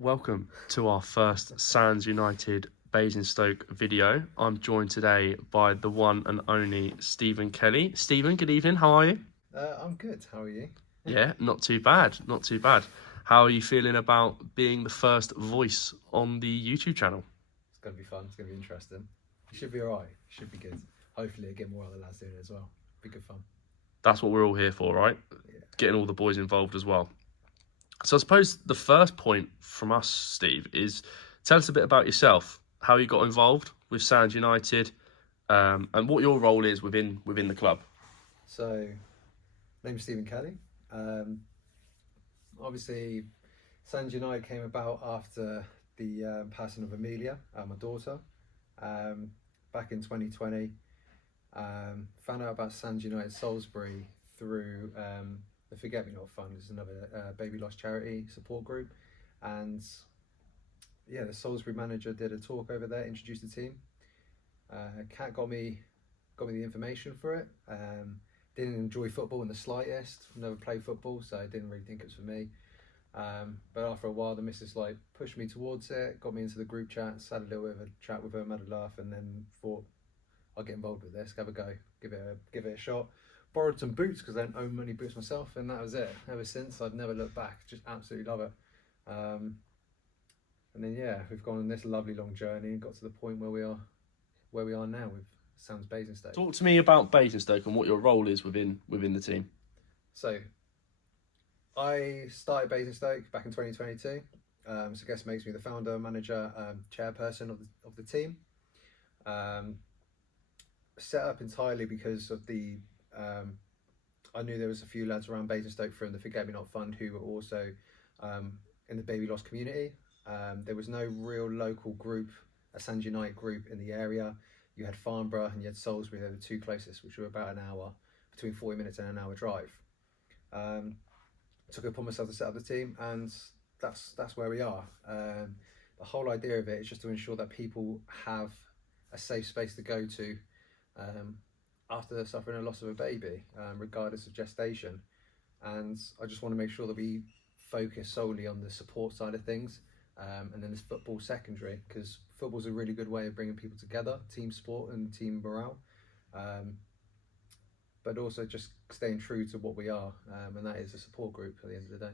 Welcome to our first Sands United Basingstoke video. I'm joined today by the one and only Stephen Kelly. Stephen, good evening. How are you? I'm good. How are you? Yeah, not too bad. Not too bad. How are you feeling about being the first voice on the YouTube channel? It's going to be fun. It's going to be interesting. You should be alright. Should be good. Hopefully, I get more other lads doing it as well. Be good fun. That's what we're all here for, right? Yeah. Getting all the boys involved as well. So I suppose the first point from us, Steve, is tell us a bit about yourself, how you got involved with Sands United, and what your role is within the club. So, name's Stephen Kelly. Obviously, Sands United came about after the passing of Amelia, my daughter, back in 2020. Found out about Sands United Salisbury through the Forget Me Not Fund. Is another baby loss charity support group, and yeah, the Salisbury manager did a talk over there, introduced the team. Kat got me the information for it. Didn't enjoy football in the slightest. Never played football, so I didn't really think it was for me. But after a while, the missus pushed me towards it, got me into the group chats, had a little bit of a chat with her, had a laugh, and then thought I'll get involved with this, have a go, give it a shot. Borrowed some boots because I don't own many boots myself, and that was it. Ever since, I've never looked back. Just absolutely love it. And then yeah, we've gone on this lovely long journey and got to the point where we are now with Sands Basingstoke. Talk to me about Basingstoke and what your role is within the team. So, I started Basingstoke back in 2022. So I guess makes me the founder, manager, chairperson of the team. Set up entirely because of the I knew there was a few lads around Basingstoke from the Forget Me Not Fund who were also in the baby loss community. There was no real local group, a Sands United group in the area. You had Farnborough and you had Salisbury. They were the two closest, which were about an hour, between 40 minutes and an hour drive. Took it upon myself to set up the team, and that's where we are. The whole idea of it is just to ensure that people have a safe space to go to after suffering a loss of a baby, regardless of gestation. And I just want to make sure that we focus solely on the support side of things, and then there's football secondary, because football's a really good way of bringing people together, team sport and team morale, but also just staying true to what we are, and that is a support group at the end of the day.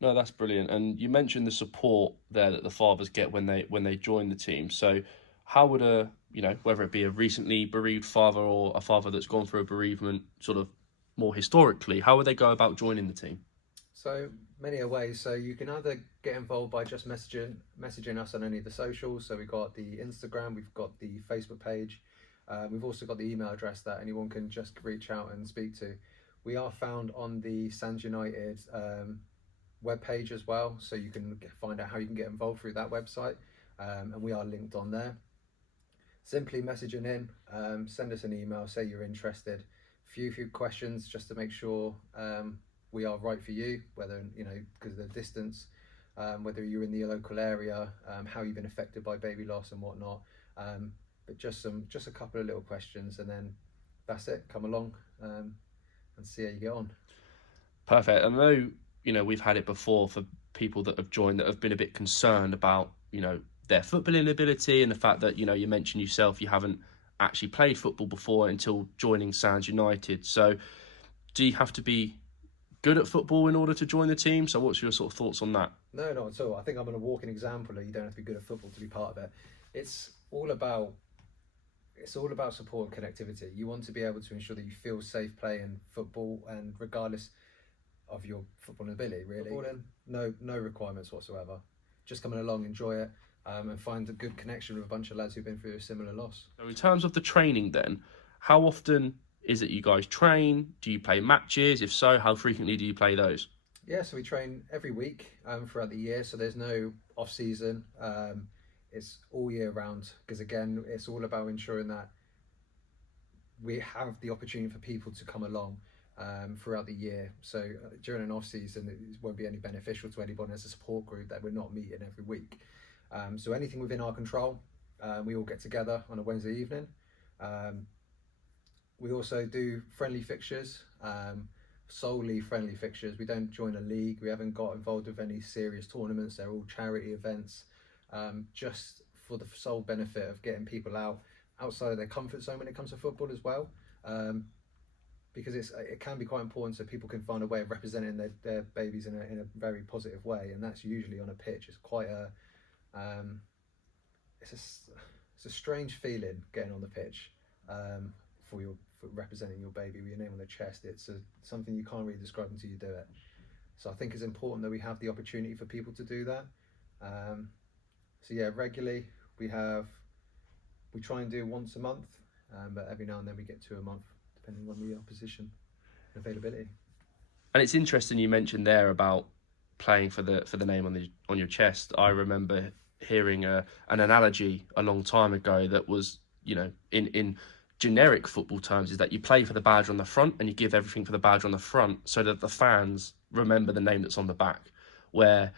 No, that's brilliant. And you mentioned the support there that the fathers get when they join the team. So how would whether it be a recently bereaved father or a father that's gone through a bereavement sort of more historically, how would they go about joining the team? So many ways. So you can either get involved by just messaging us on any of the socials. So we've got the Instagram, we've got the Facebook page, we've also got the email address that anyone can just reach out and speak to. We are found on the Sands United webpage as well, so you can find out how you can get involved through that website, and we are linked on there. Simply messaging in, send us an email, say you're interested. Few questions just to make sure we are right for you, whether because of the distance, whether you're in the local area, how you've been affected by baby loss and whatnot. But just a couple of little questions, and then that's it. Come along and see how you get on. Perfect. I know we've had it before for people that have joined that have been a bit concerned about their footballing ability and the fact that you mentioned yourself you haven't actually played football before until joining Sands United. So do you have to be good at football in order to join the team? So what's your sort of thoughts on that? No, not at all. I think I'm a walking example that you don't have to be good at football to be part of it. It's all about support and connectivity. You want to be able to ensure that you feel safe playing football, and regardless of your footballing ability, really. No requirements whatsoever. Just coming along, enjoy it, and find a good connection with a bunch of lads who've been through a similar loss. So in terms of the training then, how often is it you guys train? Do you play matches? If so, how frequently do you play those? Yeah, so we train every week throughout the year, so there's no off season. It's all year round, because again, it's all about ensuring that we have the opportunity for people to come along throughout the year. So during an off season, it won't be any beneficial to anyone as a support group that we're not meeting every week. So anything within our control, we all get together on a Wednesday evening. We also do friendly fixtures solely friendly fixtures. We don't join a league. We haven't got involved with any serious tournaments. They're all charity events, just for the sole benefit of getting people outside of their comfort zone when it comes to football as well. Um, because it can be quite important, so people can find a way of representing their babies in a very positive way, and that's usually on a pitch. It's quite a um, it's a it's a strange feeling getting on the pitch, for representing your baby with your name on the chest. It's something you can't really describe until you do it. So I think it's important that we have the opportunity for people to do that. Um, so yeah, regularly we try and do once a month, but every now and then we get 2 a month, depending on the opposition and availability. And it's interesting you mentioned there about playing for the name on your chest. I remember hearing an analogy a long time ago that was, in generic football terms, is that you play for the badge on the front and you give everything for the badge on the front so that the fans remember the name that's on the back. Where,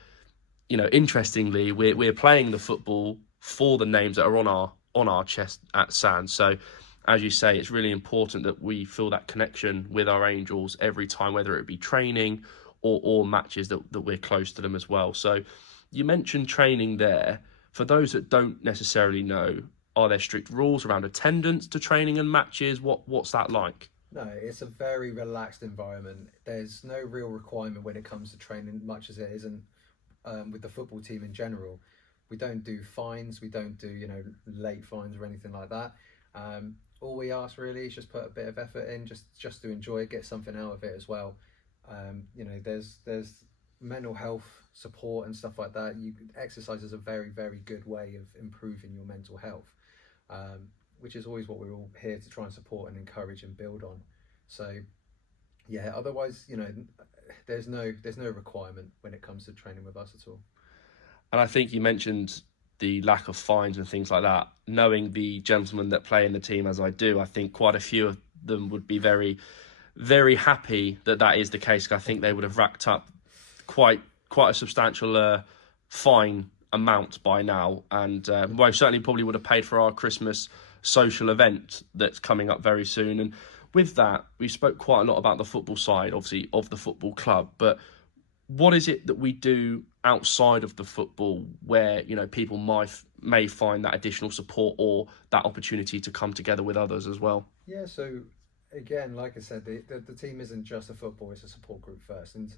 interestingly, we're playing the football for the names that are on our chest at Sands. So, as you say, it's really important that we feel that connection with our Angels every time, whether it be training or matches that we're close to them as well. So you mentioned training there. For those that don't necessarily know, are there strict rules around attendance to training and matches? What's that like? No, it's a very relaxed environment. There's no real requirement when it comes to training, much as it isn't with the football team in general. We don't do fines. We don't do late fines or anything like that. All we ask really is just put a bit of effort in, just to enjoy it, get something out of it as well. There's mental health support and stuff like that. Exercise is a very, very good way of improving your mental health, which is always what we're all here to try and support and encourage and build on. So yeah, otherwise, there's no requirement when it comes to training with us at all. And I think you mentioned the lack of fines and things like that. Knowing the gentlemen that play in the team as I do, I think quite a few of them would be very, very happy that is the case. I think they would have racked up quite a substantial fine amount by now, and most certainly probably would have paid for our Christmas social event that's coming up very soon. And with that, we spoke quite a lot about the football side, obviously, of the football club, but what is it that we do outside of the football where people may find that additional support or that opportunity to come together with others as well? Yeah, so again, like I said, the team isn't just a football, it's a support group first. And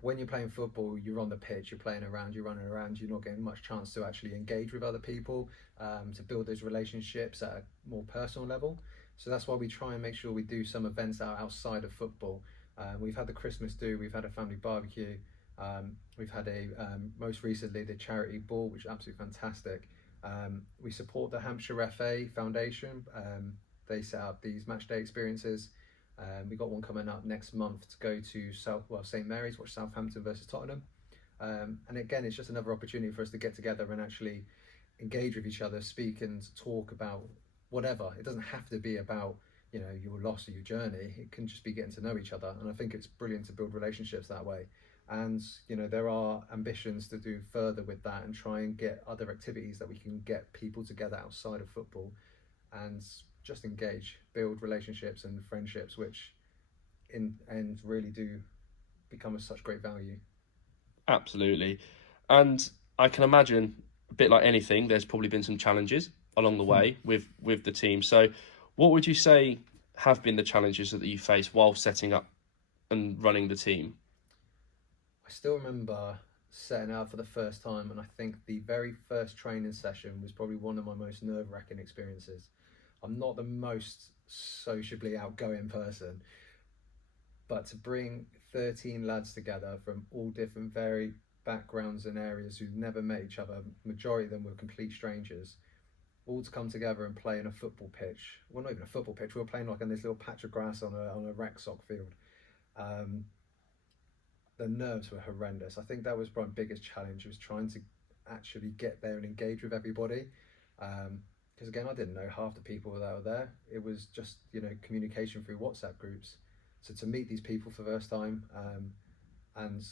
when you're playing football, you're on the pitch, you're playing around, you're running around, you're not getting much chance to actually engage with other people, to build those relationships at a more personal level. So that's why we try and make sure we do some events outside of football. We've had the Christmas do, we've had a family barbecue, we've had most recently the charity ball, which is absolutely fantastic. We support the Hampshire FA Foundation. They set up these Matchday experiences. We got one coming up next month to go to St Mary's, watch Southampton versus Tottenham. And again, it's just another opportunity for us to get together and actually engage with each other, speak and talk about whatever. It doesn't have to be about your loss or your journey. It can just be getting to know each other, and I think it's brilliant to build relationships that way. And there are ambitions to do further with that and try and get other activities that we can get people together outside of football and just engage, build relationships and friendships, which in end really do become of such great value. Absolutely. And I can imagine, a bit like anything, there's probably been some challenges along the way with the team. So what would you say have been the challenges that you faced while setting up and running the team? I still remember setting out for the first time, and I think the very first training session was probably one of my most nerve-wracking experiences. I'm not the most sociably outgoing person, but to bring 13 lads together from all different varied backgrounds and areas who've never met each other, majority of them were complete strangers, all to come together and play in a football pitch. Well, not even a football pitch. We were playing like on this little patch of grass on a rec sock field. The nerves were horrendous. I think that was my biggest challenge, was trying to actually get there and engage with everybody. Because again, I didn't know half the people that were there. It was just communication through WhatsApp groups. So to meet these people for the first time, and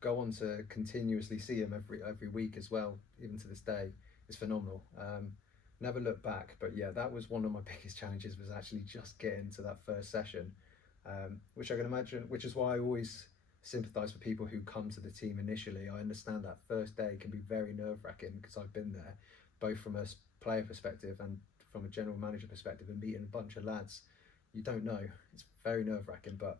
go on to continuously see them every week as well, even to this day, is phenomenal. Never look back, but yeah, that was one of my biggest challenges, was actually just getting to that first session. which I can imagine, which is why I always sympathise for people who come to the team initially. I understand that first day can be very nerve-wracking because I've been there, both from a player perspective and from a general manager perspective, and meeting a bunch of lads you don't know. It's very nerve-wracking, but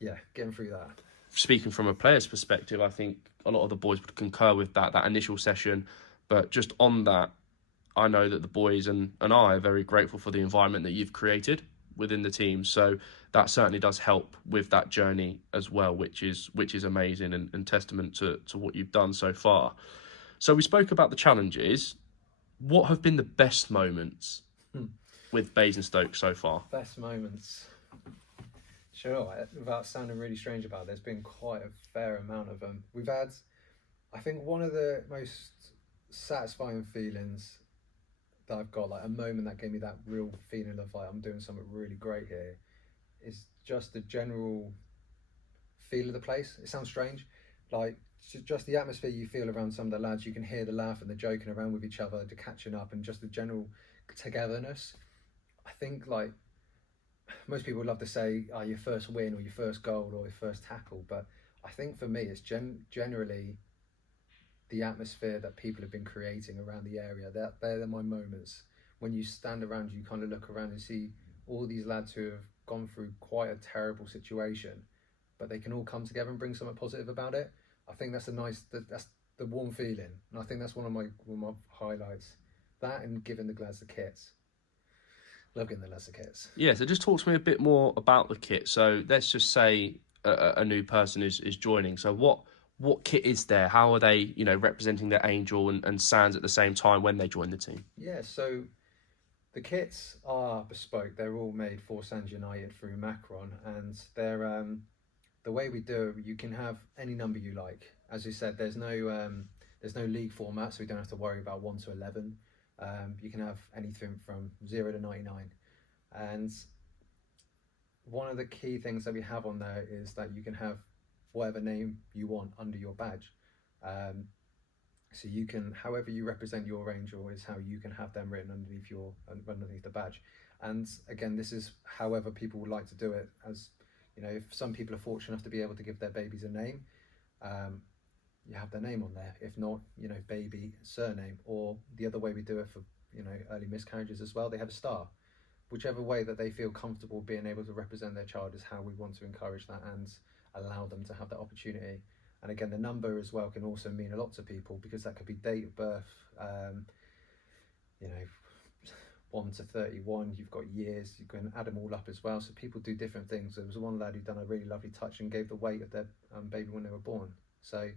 yeah, getting through that. Speaking from a player's perspective, I think a lot of the boys would concur with that initial session. But just on that, I know that the boys and I are very grateful for the environment that you've created within the team. So that certainly does help with that journey as well, which is amazing and testament to what you've done so far. So we spoke about the challenges. What have been the best moments with Basingstoke so far? Best moments. Sure, without sounding really strange about it, there's been quite a fair amount of them. We've had, I think, one of the most satisfying feelings that I've got, like a moment that gave me that real feeling of like I'm doing something really great here, is just the general feel of the place. It sounds strange, like just the atmosphere you feel around some of the lads. You can hear the laugh and the joking around with each other, the catching up, and just the general togetherness. I think like most people would love to say your first win or your first goal or your first tackle, but I think for me it's generally the atmosphere that people have been creating around the area. They're my moments. When you stand around, you kind of look around and see all these lads who have gone through quite a terrible situation, but they can all come together and bring something positive about it. I think that's that's the warm feeling, and I think that's one of my highlights. That and giving the lads the kits. Love giving the lads the kits. Yeah, so just talk to me a bit more about the kit. So let's just say a new person is joining. So what kit is there? How are they, representing their Angel and Sands at the same time when they join the team? Yeah, so the kits are bespoke. They're all made for Sands United through Macron, and they're the way we do it. You can have any number you like. As you said, there's no league format, so we don't have to worry about 1 to 11. You can have anything from 0 to 99, and one of the key things that we have on there is that you can have whatever name you want under your badge. So you can, however you represent your Angel is how you can have them written underneath the badge. And again, this is however people would like to do it. As if some people are fortunate enough to be able to give their babies a name, you have their name on there. If not, baby surname, or the other way we do it for early miscarriages as well, they have a star. Whichever way that they feel comfortable being able to represent their child is how we want to encourage that and allow them to have that opportunity. And again, the number as well can also mean a lot to people, because that could be date of birth, 1 to 31, you've got years, you can add them all up as well. So people do different things. There was one lad who done a really lovely touch and gave the weight of their baby when they were born. So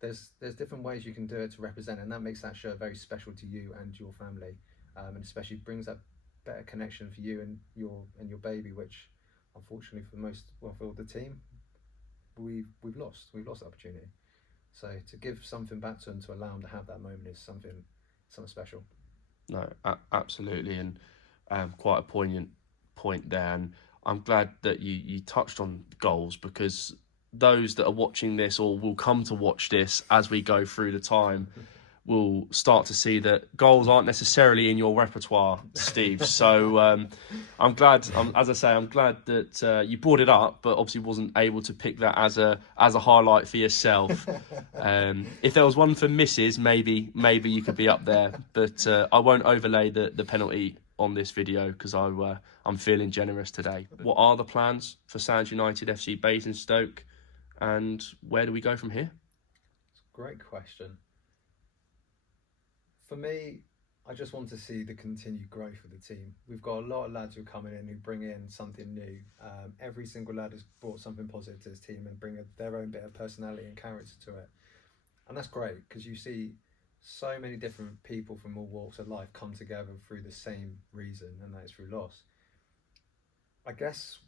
there's different ways you can do it to represent, and that makes that shirt very special to you and your family, and especially brings that better connection for you and your baby, which unfortunately for the team, we've lost the opportunity. So to give something back to them, to allow them to have that moment, is something special. No, absolutely, and quite a poignant point there. And I'm glad that you touched on goals, because those that are watching this or will come to watch this as we go through the time will start to see that goals aren't necessarily in your repertoire, Steve. So I'm glad, as I say, I'm glad that you brought it up, but obviously wasn't able to pick that as a highlight for yourself. If there was one for misses, maybe you could be up there, but I won't overlay the penalty on this video because I'm feeling generous today. What are the plans for Sands United FC Basingstoke, and where do we go from here? Great question. For me, I just want to see the continued growth of the team. We've got a lot of lads who are coming in who bring in something new. Every single lad has brought something positive to his team and bring their own bit of personality and character to it. And that's great, because you see so many different people from all walks of life come together through the same reason, and that is through loss. I guess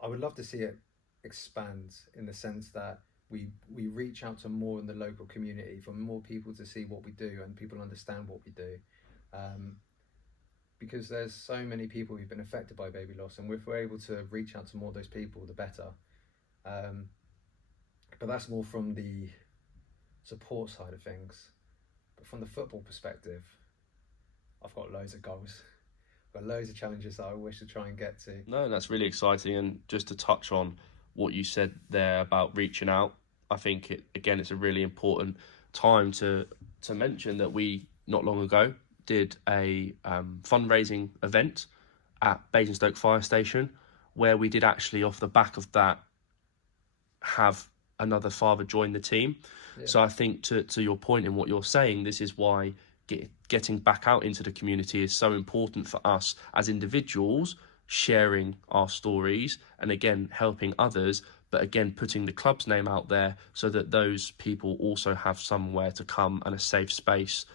I would love to see it expand in the sense that we reach out to more in the local community, for more people to see what we do and people understand what we do, because there's so many people who've been affected by baby loss, and if we're able to reach out to more of those people, the better. But that's more from the support side of things. But from the football perspective, I've got loads of goals. got loads of challenges that I wish to try and get to. No, that's really exciting. And just to touch on what you said there about reaching out, I think it's a really important time to mention that we not long ago did a fundraising event at Basingstoke Fire Station, where we did actually off the back of that have another father join the team. Yeah. So I think to your point in what you're saying, this is why getting back out into the community is so important for us as individuals, sharing our stories and again helping others, but again putting the club's name out there so that those people also have somewhere to come and a safe space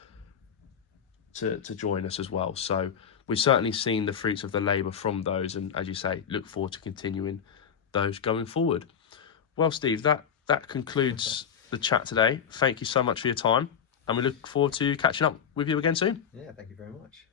to join us as well. So we've certainly seen the fruits of the labour from those, and as you say, look forward to continuing those going forward. Well, Steve, that concludes the chat today. Thank you so much for your time, and we look forward to catching up with you again soon. Yeah, thank you very much.